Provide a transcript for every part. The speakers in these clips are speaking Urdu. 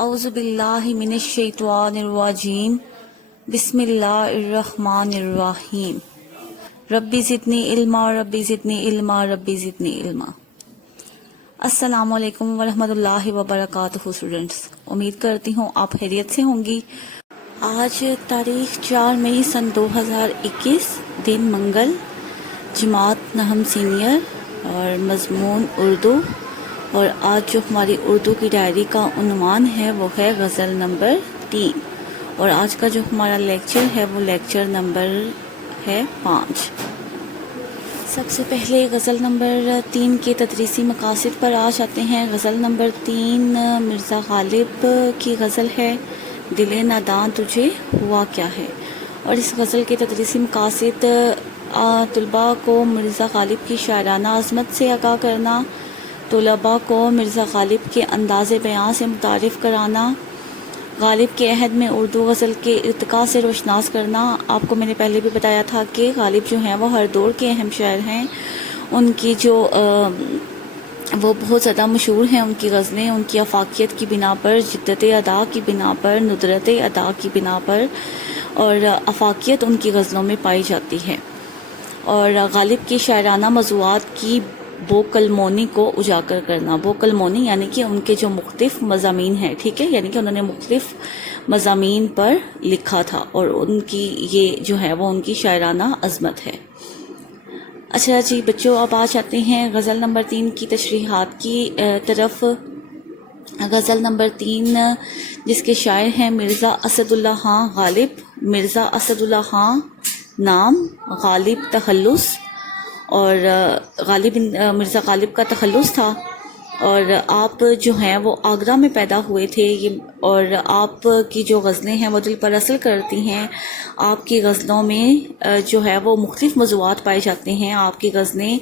اعوذ باللہ من الشیطان الرجیم بسم اللہ الرحمن الرحیم ربی زدنی علما ربی زدنی علما ربی زدنی علما۔ السلام علیکم ورحمۃ اللہ وبرکاتہ اسٹوڈنٹس، امید کرتی ہوں آپ خیریت سے ہوں گی۔ آج تاریخ 4 مئی سن 2021، دن منگل، جماعت نہم سینئر اور مضمون اردو، اور آج جو ہماری اردو کی ڈائری کا عنوان ہے وہ ہے غزل نمبر 3، اور آج کا جو ہمارا لیکچر ہے وہ لیکچر نمبر ہے 5۔ سب سے پہلے غزل نمبر 3 کے تدریسی مقاصد پر آ جاتے ہیں۔ غزل نمبر 3 مرزا غالب کی غزل ہے، دل ناداں تجھے ہوا کیا ہے، اور اس غزل کے تدریسی مقاصد طلباء کو مرزا غالب کی شاعرانہ عظمت سے آگاہ کرنا، طلباء کو مرزا غالب کے انداز بیان سے متعارف کرانا، غالب کے عہد میں اردو غزل کے ارتقاء سے روشناس کرنا۔ آپ کو میں نے پہلے بھی بتایا تھا کہ غالب جو ہیں وہ ہر دور کے اہم شاعر ہیں، ان کی جو وہ بہت زیادہ مشہور ہیں، ان کی غزلیں ان کی افاقیت کی بنا پر، جدت ادا کی بنا پر، ندرت ادا کی بنا پر، اور افاقیت ان کی غزلوں میں پائی جاتی ہے، اور غالب کی شاعرانہ موضوعات کی بوکلمونی کو اجاگر کرنا۔ بوکلمونی یعنی کہ ان کے جو مختلف مضامین ہیں، ٹھیک ہے، یعنی کہ انہوں نے مختلف مضامین پر لکھا تھا، اور ان کی یہ جو ہے وہ ان کی شاعرانہ عظمت ہے۔ اچھا جی بچوں، اب آ جاتے ہیں غزل نمبر 3 کی تشریحات کی طرف۔ غزل نمبر 3 جس کے شاعر ہیں مرزا اسد اللہ خان غالب، مرزا اسد اللہ خان نام، غالب تخلص، اور غالب مرزا غالب کا تخلص تھا، اور آپ جو ہیں وہ آگرہ میں پیدا ہوئے تھے، اور آپ کی جو غزلیں ہیں وہ دل پر اثر کرتی ہیں۔ آپ کی غزلوں میں جو ہے وہ مختلف موضوعات پائے جاتے ہیں۔ آپ کی غزلیں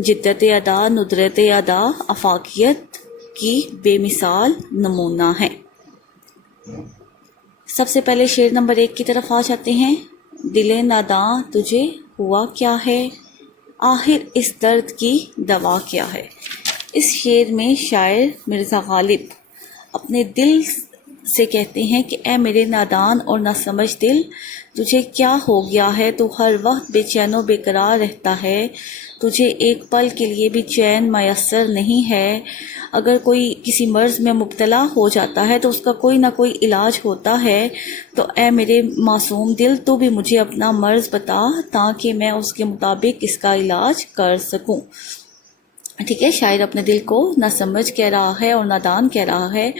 جدت ادا، ندرت ادا، افاقیت کی بے مثال نمونہ ہیں۔ سب سے پہلے شعر نمبر 1 کی طرف آ جاتے ہیں۔ دل ناداں تجھے ہوا کیا ہے، آخر اس درد کی دوا کیا ہے۔ اس شعر میں شاعر مرزا غالب اپنے دل سے کہتے ہیں کہ اے میرے نادان اور نہ سمجھ دل، تجھے کیا ہو گیا ہے، تو ہر وقت بے چین و بے قرار رہتا ہے، تجھے ایک پل کے لیے بھی چین میسر نہیں ہے۔ اگر کوئی کسی مرض میں مبتلا ہو جاتا ہے تو اس کا کوئی نہ کوئی علاج ہوتا ہے، تو اے میرے معصوم دل، تو بھی مجھے اپنا مرض بتا تاکہ میں اس کے مطابق اس کا علاج کر سکوں۔ ٹھیک ہے، شاعر اپنے دل کو نہ سمجھ کہہ رہا ہے اور نادان کہہ رہا ہے،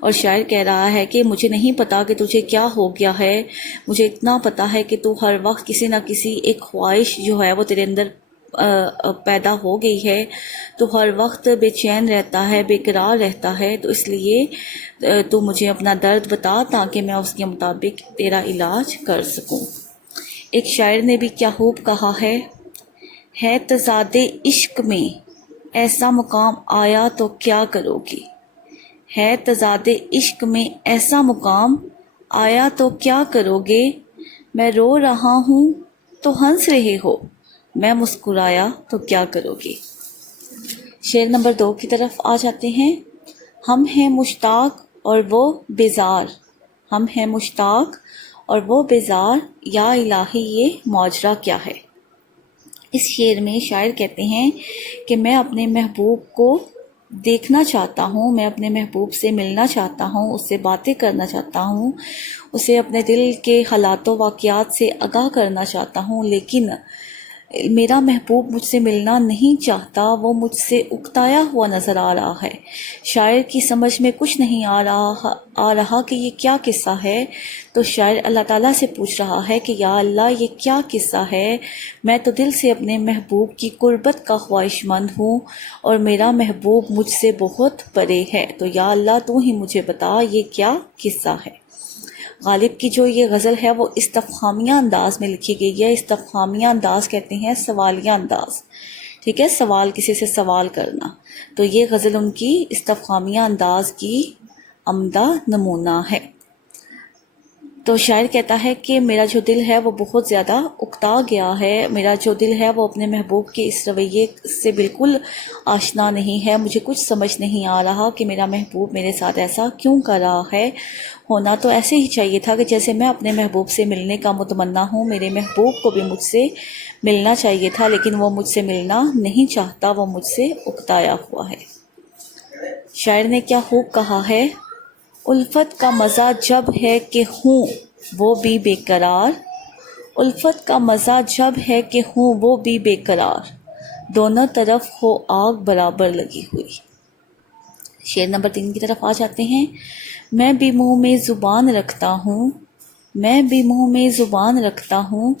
اور شاعر کہہ رہا ہے کہ مجھے نہیں پتا کہ تجھے کیا ہو گیا ہے، مجھے اتنا پتا ہے کہ تو ہر وقت کسی نہ کسی ایک خواہش جو ہے وہ تیرے اندر پیدا ہو گئی ہے، تو ہر وقت بے چین رہتا ہے، بے قرار رہتا ہے، تو اس لیے تو مجھے اپنا درد بتا تاکہ میں اس کے مطابق تیرا علاج کر سکوں۔ ایک شاعر نے بھی کیا خوب کہا ہے تضاد عشق میں ایسا مقام آیا تو کیا کرو گے، ہے تضاد عشق میں ایسا مقام آیا تو کیا کرو گے، میں رو رہا ہوں تو ہنس رہے ہو، میں مسکرایا تو کیا کرو گے۔ شعر نمبر 2 کی طرف آ جاتے ہیں۔ ہم ہیں مشتاق اور وہ بیزار، ہم ہیں مشتاق اور وہ بیزار، یا الہی یہ ماجرا کیا ہے۔ اس شعر میں شاعر کہتے ہیں کہ میں اپنے محبوب کو دیکھنا چاہتا ہوں، میں اپنے محبوب سے ملنا چاہتا ہوں، اس سے باتیں کرنا چاہتا ہوں، اسے اپنے دل کے حالات و واقعات سے آگاہ کرنا چاہتا ہوں، لیکن میرا محبوب مجھ سے ملنا نہیں چاہتا، وہ مجھ سے اکتایا ہوا نظر آ رہا ہے۔ شاعر کی سمجھ میں کچھ نہیں آ رہا کہ یہ کیا قصہ ہے، تو شاعر اللہ تعالیٰ سے پوچھ رہا ہے کہ یا اللہ یہ کیا قصہ ہے، میں تو دل سے اپنے محبوب کی قربت کا خواہش مند ہوں، اور میرا محبوب مجھ سے بہت پرے ہے، تو یا اللہ تو ہی مجھے بتا یہ کیا قصہ ہے۔ غالب کی جو یہ غزل ہے وہ استفہامیہ انداز میں لکھی گئی ہے۔ استفہامیہ انداز کہتے ہیں سوالیہ انداز، ٹھیک ہے، سوال، کسی سے سوال کرنا، تو یہ غزل ان کی استفہامیہ انداز کی عمدہ نمونہ ہے۔ تو شاعر کہتا ہے کہ میرا جو دل ہے وہ بہت زیادہ اکتا گیا ہے، میرا جو دل ہے وہ اپنے محبوب کے اس رویے سے بالکل آشنا نہیں ہے، مجھے کچھ سمجھ نہیں آ رہا کہ میرا محبوب میرے ساتھ ایسا کیوں کر رہا ہے۔ ہونا تو ایسے ہی چاہیے تھا کہ جیسے میں اپنے محبوب سے ملنے کا متمنا ہوں، میرے محبوب کو بھی مجھ سے ملنا چاہیے تھا، لیکن وہ مجھ سے ملنا نہیں چاہتا، وہ مجھ سے اکتایا ہوا ہے۔ شاعر نے کیا خوب کہا ہے، الفت کا مزہ جب ہے کہ ہوں وہ بھی بے قرار، الفت کا مزہ جب ہے کہ ہوں وہ بھی بے قرار، دونوں طرف ہو آگ برابر لگی ہوئی۔ شعر نمبر 3 کی طرف آ جاتے ہیں۔ میں بھی منہ میں زبان رکھتا ہوں، میں بھی منہ میں زبان رکھتا ہوں،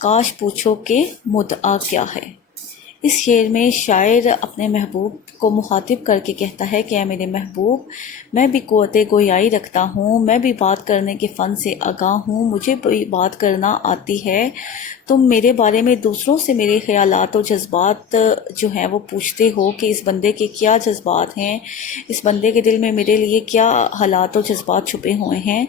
کاش پوچھو کہ مدعا کیا ہے۔ اس شعر میں شاعر اپنے محبوب کو مخاطب کر کے کہتا ہے کہ اے میرے محبوب، میں بھی قوت گویائی رکھتا ہوں، میں بھی بات کرنے کے فن سے آگاہ ہوں، مجھے بھی بات کرنا آتی ہے، تم میرے بارے میں دوسروں سے میرے خیالات و جذبات جو ہیں وہ پوچھتے ہو کہ اس بندے کے کیا جذبات ہیں، اس بندے کے دل میں میرے لیے کیا حالات و جذبات چھپے ہوئے ہیں۔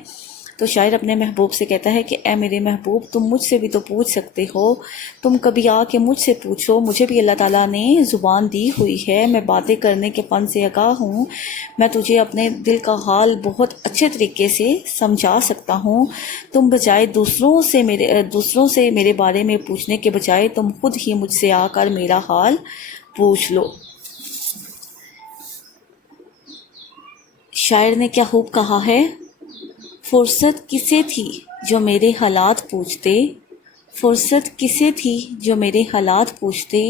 تو شاعر اپنے محبوب سے کہتا ہے کہ اے میرے محبوب، تم مجھ سے بھی تو پوچھ سکتے ہو، تم کبھی آ کے مجھ سے پوچھو، مجھے بھی اللہ تعالیٰ نے زبان دی ہوئی ہے، میں باتیں کرنے کے فن سے آگاہ ہوں، میں تجھے اپنے دل کا حال بہت اچھے طریقے سے سمجھا سکتا ہوں، تم بجائے دوسروں سے میرے بارے میں پوچھنے کے بجائے تم خود ہی مجھ سے آ کر میرا حال پوچھ لو۔ شاعر نے کیا خوب کہا ہے، فرصت کسے تھی جو میرے حالات پوچھتے، فرصت کسے تھی جو میرے حالات پوچھتے،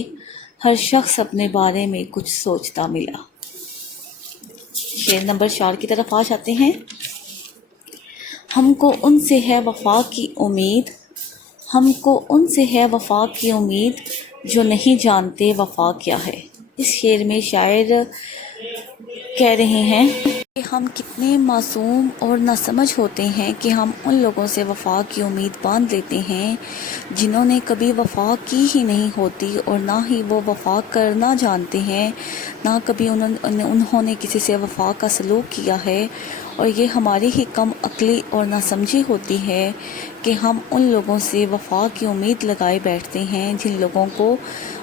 ہر شخص اپنے بارے میں کچھ سوچتا ملا۔ شعر نمبر 4 کی طرف آ جاتے ہیں۔ ہم کو ان سے ہے وفا کی امید، ہم کو ان سے ہے وفا کی امید، جو نہیں جانتے وفا کیا ہے۔ اس شعر میں شاعر کہہ رہے ہیں کہ ہم کتنے معصوم اور ناسمجھ ہوتے ہیں کہ ہم ان لوگوں سے وفا کی امید باندھ لیتے ہیں جنہوں نے کبھی وفا کی ہی نہیں ہوتی، اور نہ ہی وہ وفا کرنا جانتے ہیں، نہ کبھی انہوں نے کسی سے وفا کا سلوک کیا ہے، اور یہ ہماری ہی کم عقلی اور ناسمجھی ہوتی ہے کہ ہم ان لوگوں سے وفا کی امید لگائے بیٹھتے ہیں جن لوگوں کو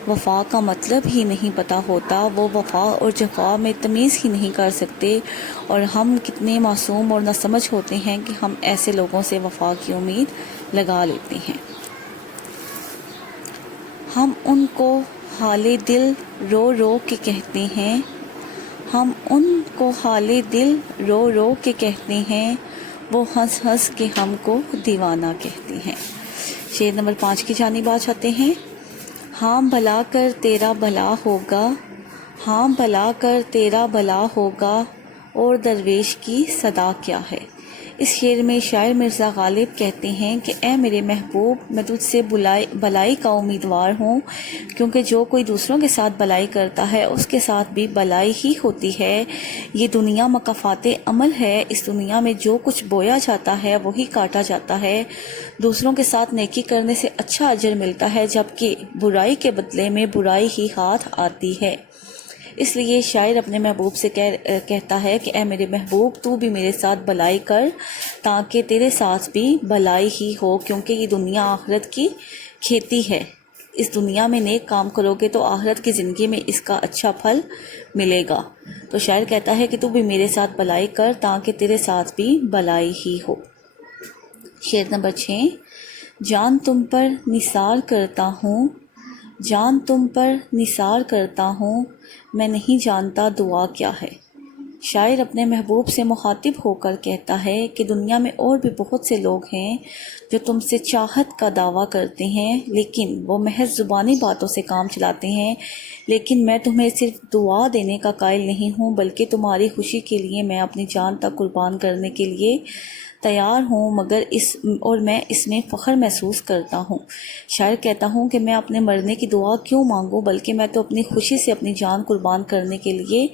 وفا کا مطلب ہی نہیں پتہ ہوتا، وہ وفا اور جفا میں تمیز ہی نہیں کر سکتے، اور ہم کتنے معصوم اور ناسمجھ ہوتے ہیں کہ ہم ایسے لوگوں سے وفا کی امید لگا لیتے ہیں۔ ہم ان کو حال دل رو رو کے کہتے ہیں، ہم ان کو حال دل رو رو کے کہتے ہیں، وہ ہنس ہنس کے ہم کو دیوانہ کہتے ہیں۔ شعر نمبر 5 کی جانب آ جاتے ہیں۔ ہاں بھلا کر تیرا بھلا ہوگا، ہاں بھلا کر تیرا بھلا ہوگا، اور درویش کی صدا کیا ہے۔ اس شعر میں شاعر مرزا غالب کہتے ہیں کہ اے میرے محبوب، میں تجھ سے بھلائی کا امیدوار ہوں، کیونکہ جو کوئی دوسروں کے ساتھ بھلائی کرتا ہے اس کے ساتھ بھی بھلائی ہی ہوتی ہے۔ یہ دنیا مکافات عمل ہے، اس دنیا میں جو کچھ بویا جاتا ہے وہی کاٹا جاتا ہے۔ دوسروں کے ساتھ نیکی کرنے سے اچھا اجر ملتا ہے، جبکہ برائی کے بدلے میں برائی ہی ہاتھ آتی ہے۔ اس لیے شاعر اپنے محبوب سے کہتا ہے کہ اے میرے محبوب، تو بھی میرے ساتھ بھلائی کر تاکہ تیرے ساتھ بھی بھلائی ہی ہو، کیونکہ یہ دنیا آخرت کی کھیتی ہے۔ اس دنیا میں نیک کام کرو گے تو آخرت کی زندگی میں اس کا اچھا پھل ملے گا۔ تو شاعر کہتا ہے کہ تو بھی میرے ساتھ بھلائی کر تاکہ تیرے ساتھ بھی بھلائی ہی ہو۔ شعر نمبر 6، جان تم پر نثار کرتا ہوں، جان تم پر نثار کرتا ہوں، میں نہیں جانتا دعا کیا ہے۔ شاعر اپنے محبوب سے مخاطب ہو کر کہتا ہے کہ دنیا میں اور بھی بہت سے لوگ ہیں جو تم سے چاہت کا دعویٰ کرتے ہیں، لیکن وہ محض زبانی باتوں سے کام چلاتے ہیں، لیکن میں تمہیں صرف دعا دینے کا قائل نہیں ہوں، بلکہ تمہاری خوشی کے لیے میں اپنی جان تک قربان کرنے کے لیے تیار ہوں، اور میں اس میں فخر محسوس کرتا ہوں۔ شاعر کہتا ہوں کہ میں اپنے مرنے کی دعا کیوں مانگوں، بلکہ میں تو اپنی خوشی سے اپنی جان قربان کرنے کے لیے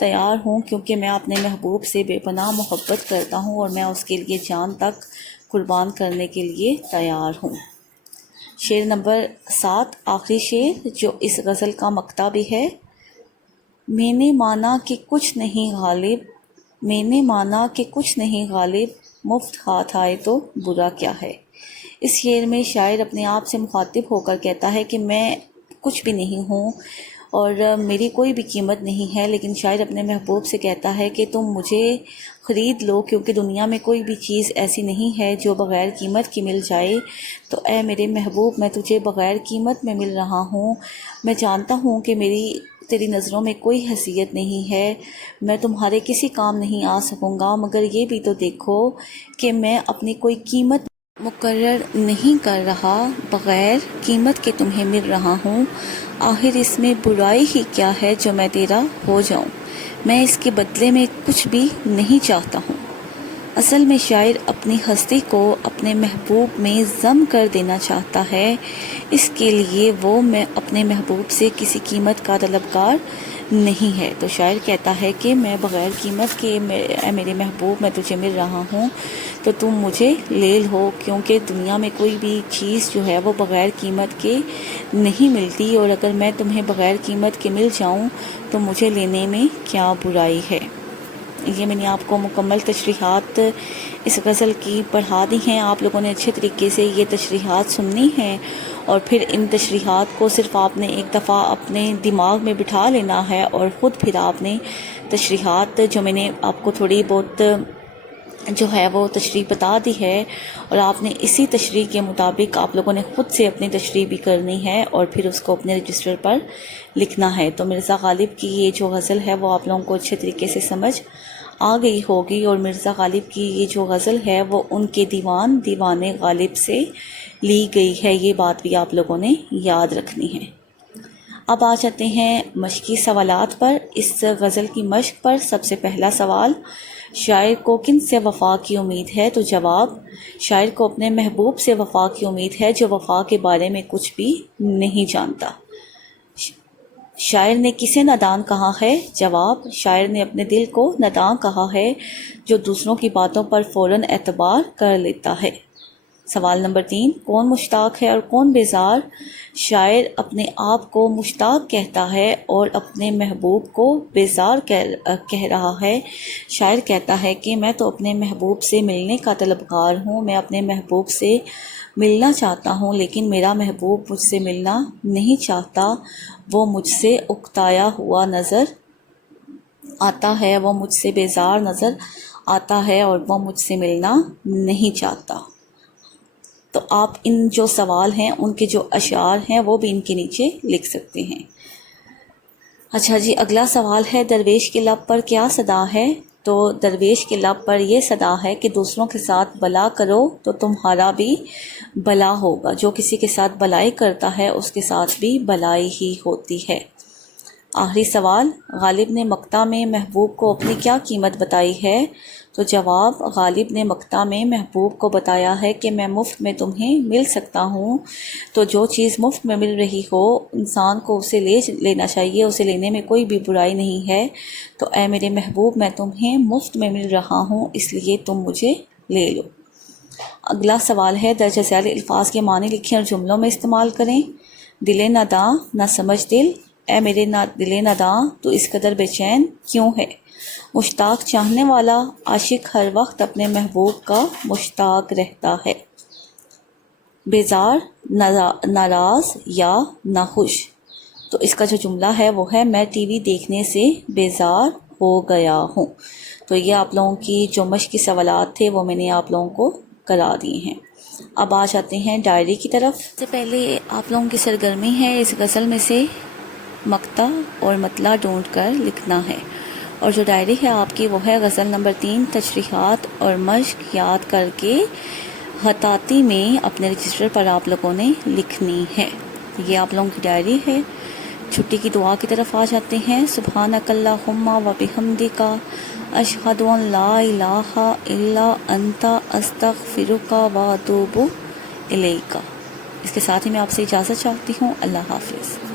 تیار ہوں، کیونکہ میں اپنے محبوب سے بے پناہ محبت کرتا ہوں، اور میں اس کے لیے جان تک قربان کرنے کے لیے تیار ہوں۔ شعر نمبر 7، آخری شعر جو اس غزل کا مقطع بھی ہے۔ میں نے مانا کہ کچھ نہیں غالب، میں نے مانا کہ کچھ نہیں غالب، مفت ہاتھ آئے تو برا کیا ہے۔ اس شعر میں شاعر اپنے آپ سے مخاطب ہو کر کہتا ہے کہ میں کچھ بھی نہیں ہوں اور میری کوئی بھی قیمت نہیں ہے، لیکن شاعر اپنے محبوب سے کہتا ہے کہ تم مجھے خرید لو، کیونکہ دنیا میں کوئی بھی چیز ایسی نہیں ہے جو بغیر قیمت کی مل جائے۔ تو اے میرے محبوب، میں تجھے بغیر قیمت میں مل رہا ہوں۔ میں جانتا ہوں کہ میری تیری نظروں میں کوئی حیثیت نہیں ہے، میں تمہارے کسی کام نہیں آ سکوں گا، مگر یہ بھی تو دیکھو کہ میں اپنی کوئی قیمت مقرر نہیں کر رہا، بغیر قیمت کے تمہیں مل رہا ہوں۔ آخر اس میں برائی ہی کیا ہے جو میں تیرا ہو جاؤں، میں اس کے بدلے میں کچھ بھی نہیں چاہتا ہوں۔ اصل میں شاعر اپنی ہستی کو اپنے محبوب میں ضم کر دینا چاہتا ہے، اس کے لیے وہ میں اپنے محبوب سے کسی قیمت کا طلبگار نہیں ہے۔ تو شاعر کہتا ہے کہ میں بغیر قیمت کے اے میرے محبوب میں تجھے مل رہا ہوں، تو تم مجھے لے لو، کیونکہ دنیا میں کوئی بھی چیز جو ہے وہ بغیر قیمت کے نہیں ملتی، اور اگر میں تمہیں بغیر قیمت کے مل جاؤں تو مجھے لینے میں کیا برائی ہے۔ یہ میں نے آپ کو مکمل تشریحات اس غزل کی پڑھا دی ہیں، آپ لوگوں نے اچھے طریقے سے یہ تشریحات سننی ہیں، اور پھر ان تشریحات کو صرف آپ نے ایک دفعہ اپنے دماغ میں بٹھا لینا ہے، اور خود پھر آپ نے تشریحات جو میں نے آپ کو تھوڑی بہت جو ہے وہ تشریح بتا دی ہے، اور آپ نے اسی تشریح کے مطابق آپ لوگوں نے خود سے اپنی تشریح بھی کرنی ہے، اور پھر اس کو اپنے رجسٹر پر لکھنا ہے۔ تو مرزا غالب کی یہ جو غزل ہے وہ آپ لوگوں کو اچھے طریقے سے سمجھ آ گئی ہوگی، اور مرزا غالب کی یہ جو غزل ہے وہ ان کے دیوان غالب سے لی گئی ہے، یہ بات بھی آپ لوگوں نے یاد رکھنی ہے۔ اب آ جاتے ہیں مشقی سوالات پر۔ اس غزل کی مشق پر سب سے پہلا سوال، شاعر کو کن سے وفا کی امید ہے؟ تو جواب، شاعر کو اپنے محبوب سے وفا کی امید ہے جو وفا کے بارے میں کچھ بھی نہیں جانتا۔ شاعر نے کسے نادان کہا ہے؟ جواب، شاعر نے اپنے دل کو نادان کہا ہے جو دوسروں کی باتوں پر فوراً اعتبار کر لیتا ہے۔ سوال نمبر 3، کون مشتاق ہے اور کون بیزار؟ شاعر اپنے آپ کو مشتاق کہتا ہے اور اپنے محبوب کو بیزار کہہ رہا ہے۔ شاعر کہتا ہے کہ میں تو اپنے محبوب سے ملنے کا طلبگار ہوں، میں اپنے محبوب سے ملنا چاہتا ہوں، لیکن میرا محبوب مجھ سے ملنا نہیں چاہتا، وہ مجھ سے اکتایا ہوا نظر آتا ہے، وہ مجھ سے بیزار نظر آتا ہے، اور وہ مجھ سے ملنا نہیں چاہتا۔ تو آپ ان جو سوال ہیں ان کے جو اشعار ہیں وہ بھی ان کے نیچے لکھ سکتے ہیں۔ اچھا جی، اگلا سوال ہے، درویش کے لب پر کیا صدا ہے؟ تو درویش کے لب پر یہ صدا ہے کہ دوسروں کے ساتھ بلا کرو تو تمہارا بھی بلا ہوگا، جو کسی کے ساتھ بلائی کرتا ہے اس کے ساتھ بھی بلائی ہی ہوتی ہے۔ آخری سوال، غالب نے مقطع میں محبوب کو اپنی کیا قیمت بتائی ہے؟ تو جواب، غالب نے مقطع میں محبوب کو بتایا ہے کہ میں مفت میں تمہیں مل سکتا ہوں، تو جو چیز مفت میں مل رہی ہو انسان کو اسے لے لینا چاہیے، اسے لینے میں کوئی بھی برائی نہیں ہے۔ تو اے میرے محبوب، میں تمہیں مفت میں مل رہا ہوں، اس لیے تم مجھے لے لو۔ اگلا سوال ہے، درجہ ذیل الفاظ کے معنی لکھیں اور جملوں میں استعمال کریں۔ دل ناداں نہ سمجھ دل، اے میرے دل ناداں تو اس قدر بے چین کیوں ہے؟ مشتاق چاہنے والا، عاشق ہر وقت اپنے محبوب کا مشتاق رہتا ہے۔ بیزار، ناراض یا ناخوش، تو اس کا جو جملہ ہے وہ ہے، میں ٹی وی دیکھنے سے بیزار ہو گیا ہوں۔ تو یہ آپ لوگوں کی جو مشق کے سوالات تھے وہ میں نے آپ لوگوں کو کرا دیے ہیں۔ اب آ جاتے ہیں ڈائری کی طرف۔ سب سے پہلے آپ لوگوں کی سرگرمی ہے اس غزل میں سے مقطع اور مطلع ڈھونڈ کر لکھنا ہے، اور جو ڈائری ہے آپ کی وہ ہے غزل نمبر 3، تشریحات اور مشق یاد کر کے خطاطی میں اپنے رجسٹر پر آپ لوگوں نے لکھنی ہے۔ یہ آپ لوگوں کی ڈائری ہے۔ چھٹی کی دعا کی طرف آ جاتے ہیں۔ سبحانک اللہم و بحمدک، اشہد ان لا الہ الا انت، استغفرک و اتوب الیک۔ اس کے ساتھ ہی میں آپ سے اجازت چاہتی ہوں۔ اللہ حافظ۔